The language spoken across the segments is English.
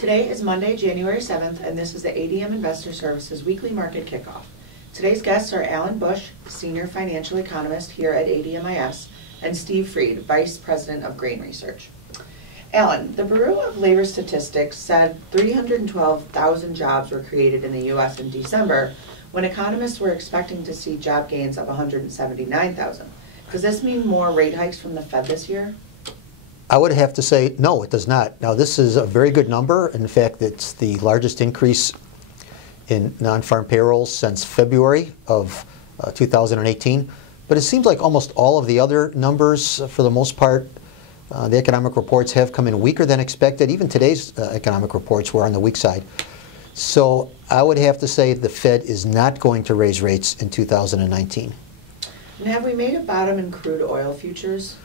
Today is Monday, January 7th, and this is the ADM Investor Services Weekly Market Kickoff. Today's guests are Alan Bush, Senior Financial Economist here at ADMIS, and Steve Freed, Vice President of Grain Research. Alan, the Bureau of Labor Statistics said 312,000 jobs were created in the U.S. in December, when economists were expecting to see job gains of 179,000. Does this mean more rate hikes from the Fed this year? I would have to say, no, it does not. Now, this is a very good number. In fact, it's the largest increase in non-farm payrolls since February of 2018. But it seems like almost all of the other numbers, for the most part, the economic reports have come in weaker than expected. Even today's economic reports were on the weak side. So I would have to say the Fed is not going to raise rates in 2019. And have we made a bottom in crude oil futures?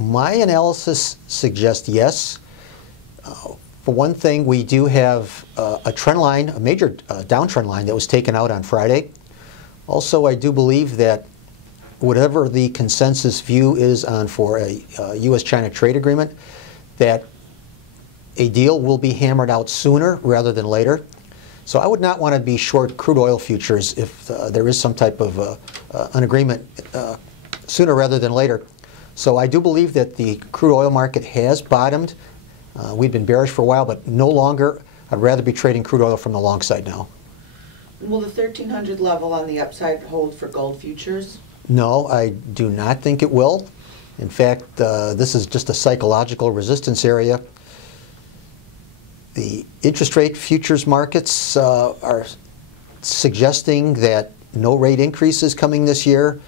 My analysis suggests yes. For one thing, we do have a trend line, a major downtrend line that was taken out on Friday. Also, I do believe that whatever the consensus view is on for a U.S.-China trade agreement, that a deal will be hammered out sooner rather than later. So I would not want to be short crude oil futures if there is some type of an agreement sooner rather than later. So I do believe that the crude oil market has bottomed. We've been bearish for a while, but no longer. I'd rather be trading crude oil from the long side now. Will the 1,300 level on the upside hold for gold futures? No, I do not think it will. In fact, this is just a psychological resistance area. The interest rate futures markets are suggesting that no rate increases coming this year.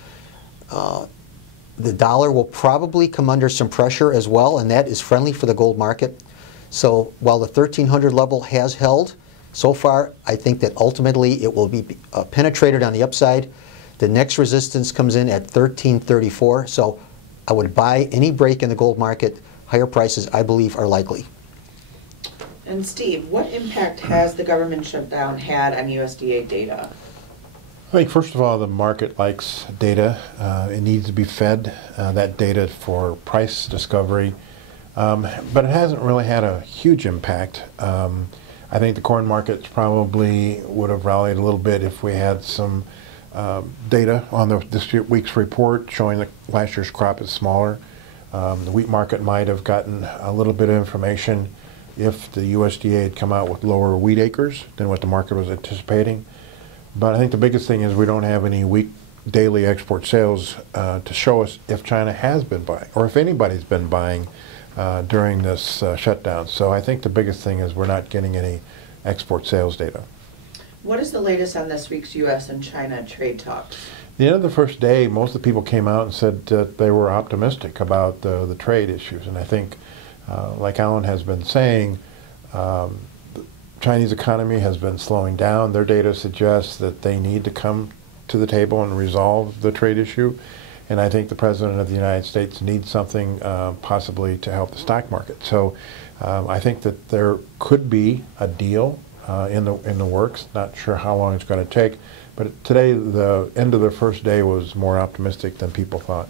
The dollar will probably come under some pressure as well, and that is friendly for the gold market. So while the 1,300 level has held so far, I think that ultimately it will be penetrated on the upside. The next resistance comes in at 1,334, so I would buy any break in the gold market. Higher prices, I believe, are likely. And Steve, what impact has the government shutdown had on USDA data? I think, first of all, the market likes data. It needs to be fed, that data for price discovery. But it hasn't really had a huge impact. I think the corn markets probably would have rallied a little bit if we had some data on this week's report showing that last year's crop is smaller. The wheat market might have gotten a little bit of information if the USDA had come out with lower wheat acres than what the market was anticipating. But I think the biggest thing is we don't have any weak daily export sales to show us if China has been buying or if anybody's been buying during this shutdown. So I think the biggest thing is we're not getting any export sales data. What is the latest on this week's U.S. and China trade talks? At the end of the first day, most of the people came out and said that they were optimistic about the trade issues. And I think, like Alan has been saying, Chinese economy has been slowing down. Their data suggests that they need to come to the table and resolve the trade issue. And I think the President of the United States needs something possibly to help the stock market. So I think that there could be a deal in the works. Not sure how long it's going to take. But today, the end of the first day was more optimistic than people thought.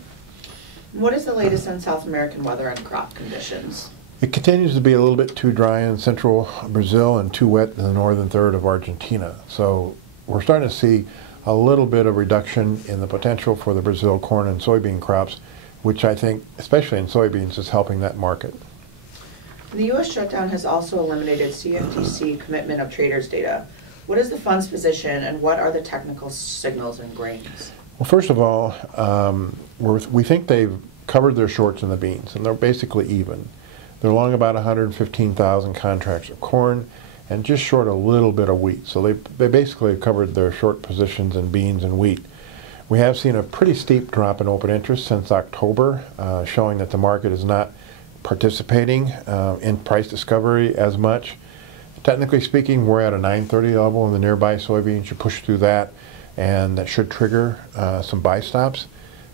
What is the latest on South American weather and crop conditions? It continues to be a little bit too dry in central Brazil and too wet in the northern third of Argentina. So we're starting to see a little bit of reduction in the potential for the Brazil corn and soybean crops, which I think, especially in soybeans, is helping that market. The U.S. shutdown has also eliminated CFTC commitment of traders' data. What is the fund's position, and what are the technical signals in grains? Well, first of all, we think they've covered their shorts in the beans, and they're basically even. They're long about 115,000 contracts of corn and just short a little bit of wheat. So they basically covered their short positions in beans and wheat. We have seen a pretty steep drop in open interest since October, showing that the market is not participating in price discovery as much. Technically speaking, we're at a 930 level in the nearby soybeans. You push through that, and that should trigger some buy stops.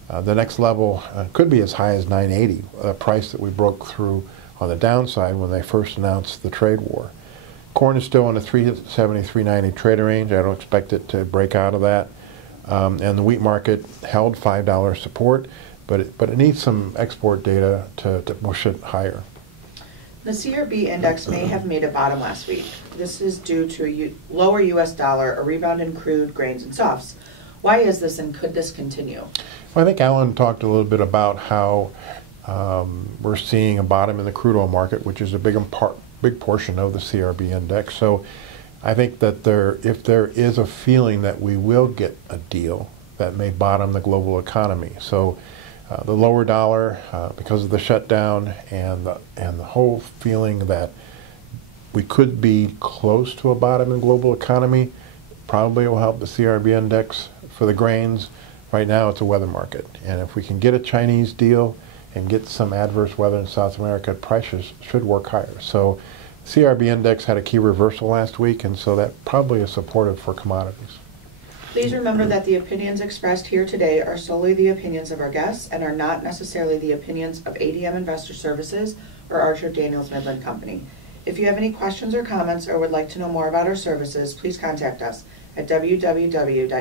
The next level could be as high as 980, a price that we broke through on the downside when they first announced the trade war. Corn is still in the 370, 390 trader range. I don't expect it to break out of that. And the wheat market held $5 support, but it needs some export data to push it higher. The CRB index may have made a bottom last week. This is due to a lower U.S. dollar, a rebound in crude, grains, and softs. Why is this, and could this continue? Well, I think Alan talked a little bit about how we're seeing a bottom in the crude oil market, which is a big portion of the CRB index. So I think that if there is a feeling that we will get a deal, that may bottom the global economy. So the lower dollar, because of the shutdown, and the whole feeling that we could be close to a bottom in global economy, probably will help the CRB index. For the grains, right now it's a weather market, and if we can get a Chinese deal and get some adverse weather in South America, prices should work higher. So CRB index had a key reversal last week, and so that probably is supportive for commodities. Please remember that the opinions expressed here today are solely the opinions of our guests and are not necessarily the opinions of ADM Investor Services or Archer Daniels Midland Company. If you have any questions or comments or would like to know more about our services, please contact us at www.admis.com.